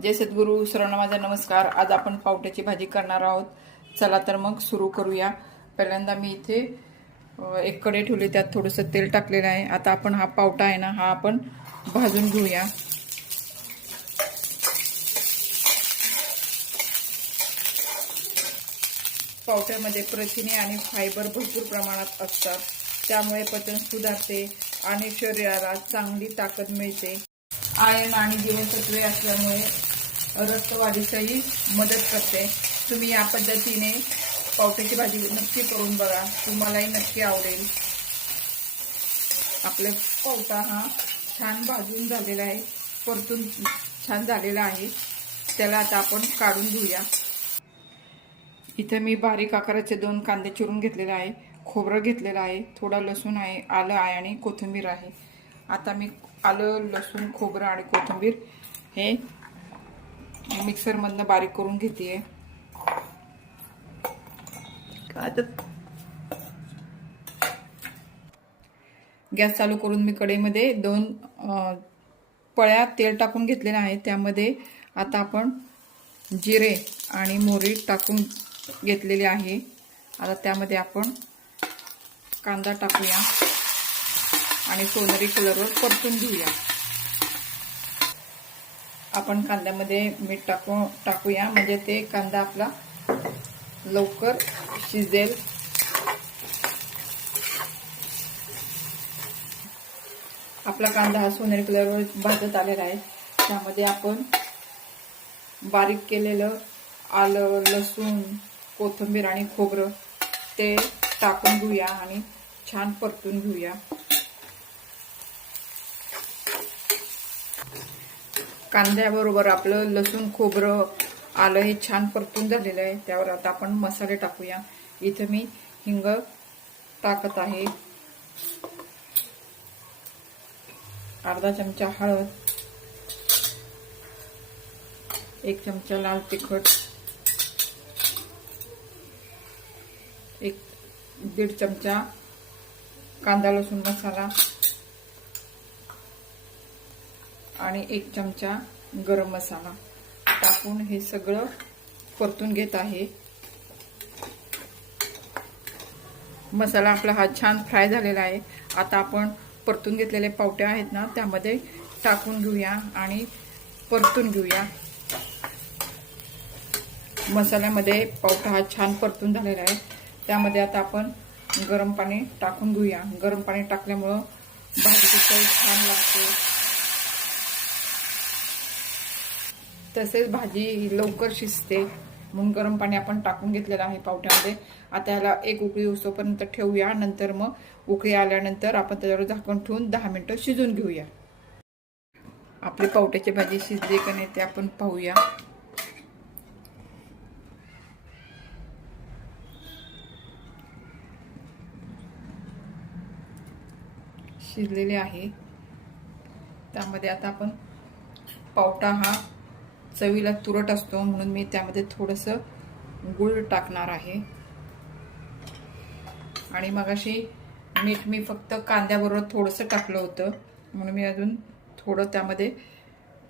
जय सद्गुरू सरांना माझा नमस्कार। आज आपण पावट्याची भाजी करणार आहोत। चला तर मग सुरू करूया। पहिल्यांदा मी इथे एक कढई ठेवली, त्यात थोडंसं तेल टाकलेलं आहे। आता आपण हा पावटा आहे ना, हा आपण भाजून घेऊया। पावट्यामध्ये प्रथिने आणि फायबर भरपूर प्रमाणात असतात, त्यामुळे पचन सुधारते आणि शरीराला चांगली ताकद मिळते। आयर्न आणि जीवनसत्वे असल्यामुळे रक्तवाढीसही मदत करते। तुम्ही या पद्धतीने पावट्याची भाजी नक्की करून बघा, तुम्हालाही नक्की आवडेल। आपला पावटा हा छान भाजून झालेला आहे, परतून छान झालेला आहे। त्याला आता आपण काढून घेऊया। इथे मी बारीक आकाराचे 2 कांदे चिरून घेतलेले आहे, खोबरं घेतलेलं आहे, थोडा लसूण आहे, आलं आहे आणि कोथिंबीर आहे। आता मी आलं, लसूण, खोबरं आणि कोथिंबीर हे मिक्सरमधनं बारीक करून घेते। गॅस चालू करून मी कढईमध्ये 2 पळ्या तेल टाकून घेतलेले आहे। त्यामध्ये आता आपण जिरे आणि मोहरी टाकून घेतलेली आहे। आता त्यामध्ये आपण कांदा टाकूया आणि सोनेरी कलरवर परतून घेऊया। आपण कांद्यामध्ये मीठ टाकूया, म्हणजे ते कांदा आपला लवकर शिजेल। आपला कांदा हा सोनेरी कलरवर भाजत आलेला आहे। त्यामध्ये आपण बारीक केलेलं आलं, लसूण, कोथिंबीर आणि खोबरं ते टाकून घेऊया आणि छान परतून घेऊया। कांद्याबरोबर आपलं लसूण, खोबरं, आलं हे छान परतून झालेलं आहे। त्यावर आता आपण मसाले टाकूया। इथे मी हिंग टाकत आहे, अर्धा चमचा हळद, 1 चमचा लाल तिखट, 1-1.5 चमचा कांदा लसूण मसाला आणि 1 चमचा गरम मसाला टाकून हे सगळं परतून घेत आहे। मसाला आपला हा छान फ्राय झालेला आहे। आता आपण परतून घेतलेले पावटे आहेत ना, त्यामध्ये टाकून घेऊया आणि परतून घेऊया। मसाल्यामध्ये पावटा हा छान परतून झालेला आहे। त्यामध्ये आता आपण गरम पाणी टाकून घेऊया। गरम पाणी टाकल्यामुळं भाजीची चव छान लागते, तसेच भाजी लवकर शिजते, म्हणून गरम पाणी आपण टाकून घेतलेलं आहे पावट्यामध्ये। आता याला एक उकळी येऊपर्यंत ठेवूया। नंतर मग उकळी आल्यानंतर आपण त्याच्यावर झाकण ठेवून 10 मिनिटं शिजून घेऊया। आपली पावट्याची भाजी शिजली का नाही ते आपण पाहूया। शिजलेली आहे। त्यामध्ये आता आपण पावटा हा चवीला तुरट असतो, म्हणून मी त्यामध्ये थोडंसं गूळ टाकणार आहे। आणि मगाशी मीठ मी फक्त कांद्याबरोबर थोडंसं टाकलं होतं, म्हणून मी अजून थोडं त्यामध्ये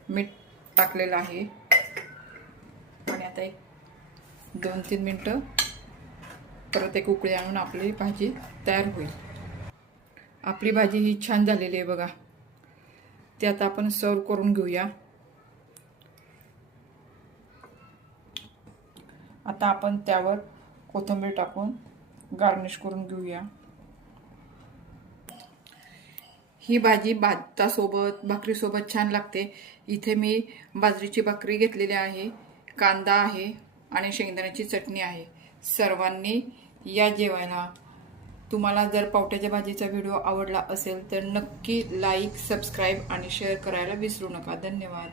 मीठ टाकलेलं आहे। आणि आता 2-3 मिनिटं परत एक उकळी आणून आपली भाजी तयार होईल। आपली भाजी ही छान झालेली आहे बघा। ते आता आपण सर्व करून घेऊया। आता आपण त्यावर कोथिंबीर टाकून गार्निश करून घेऊया। ही भाजी भातासोबत, भाकरीसोबत छान लागते। इथे मी बाजरीची भाकरी घेतलेली आहे, कांदा आहे आणि शेंगदाण्याची चटणी आहे। सर्वांनी या जेवायला। तुम्हाला जर पावट्याच्या भाजीचा व्हिडिओ आवडला असेल तर नक्की लाईक, सबस्क्राईब आणि शेअर करायला विसरू नका। धन्यवाद।